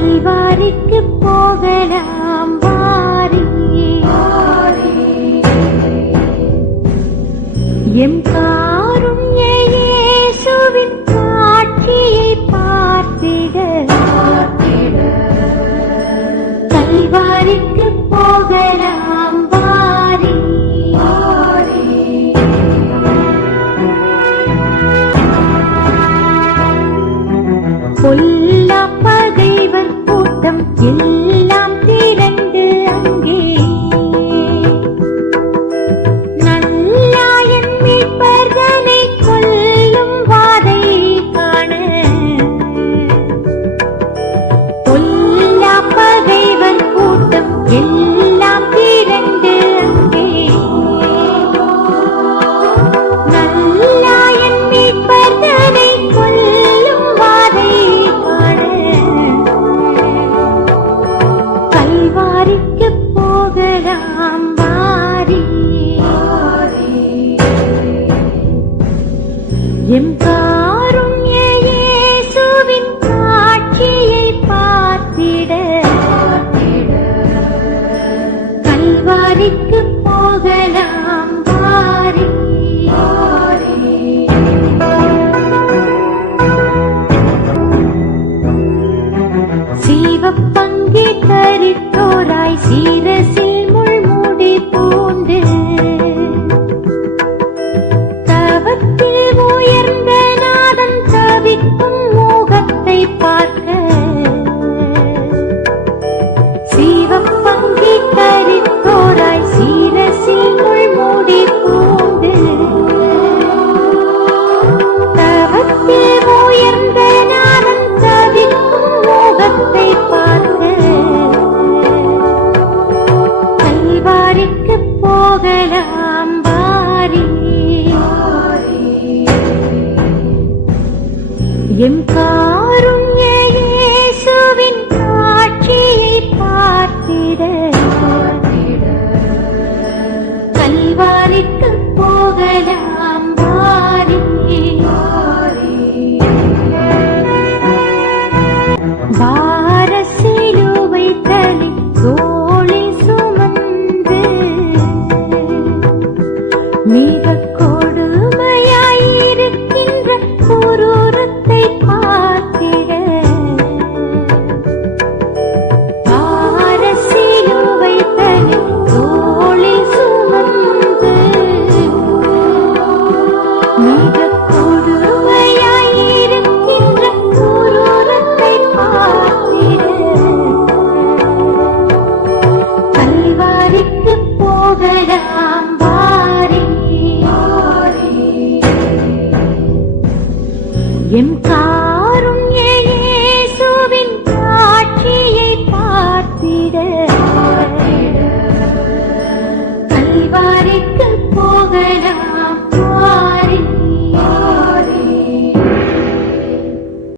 கல்வாரிக்கு போகலாம் வாரி. எம் காருண்ய இயேசுவின் காட்சியை பார்த்திட கல்வாரிக்கு போகலாம் வாரி. பொல்லா பகைவர் கூட்டம் எல்லாம் திரண்டு அங்கே நல்லாயன் மீட்பர்களை கொல்லும் வாதை காண. பொல்லா பகைவர் கூட்டம் எல்லாம் திரண்டு அங்கே நல்லாயன் மீட்பர்களை கொல்லும் வாதை காண. கல்வாரிக்கு போகலாம் வாரி. எம் காருண்ய இயேசுவின் காட்சியை பார்த்திட கல்வாரிக்கு போகலாம் வாரி. சீவப்பங்கி தரித்தோராய் சீரசில் முள்முடி பூண்டு தவத்தில் உயர்ந்த நாதன் தவிக்கும் மோகத்தை பார்க்க. சீவப்பங்கி தரித்தோராய் சீரசில் முள்முடி பூண்டு தவத்தில் உயர்ந்த நாதன் தவிக்கும் மோகத்தை பார்க்க. கல்வாரிக்கு போகலாம் வாரி. எம் காருண்ய இயேசுவின் காட்சியை பார்த்திட கல்வாரிக்கு போகலாம் வாரி. பார சிலுவை தலை தோளில் சுமந்து மிக கொடுமையாயிருக்கின்ற குரூரத்தை பார்த்திட. பார சிலுவை தலை தோளில் சுமந்து மிக கொடுமையாயிருக்கின்ற குரூரத்தை பார்த்திட கல்வாரிக்கு போகலாம் வாரி. எம் காருண்ய இயேசுவின் காட்சியை பார்த்திட கல்வாரிக்கு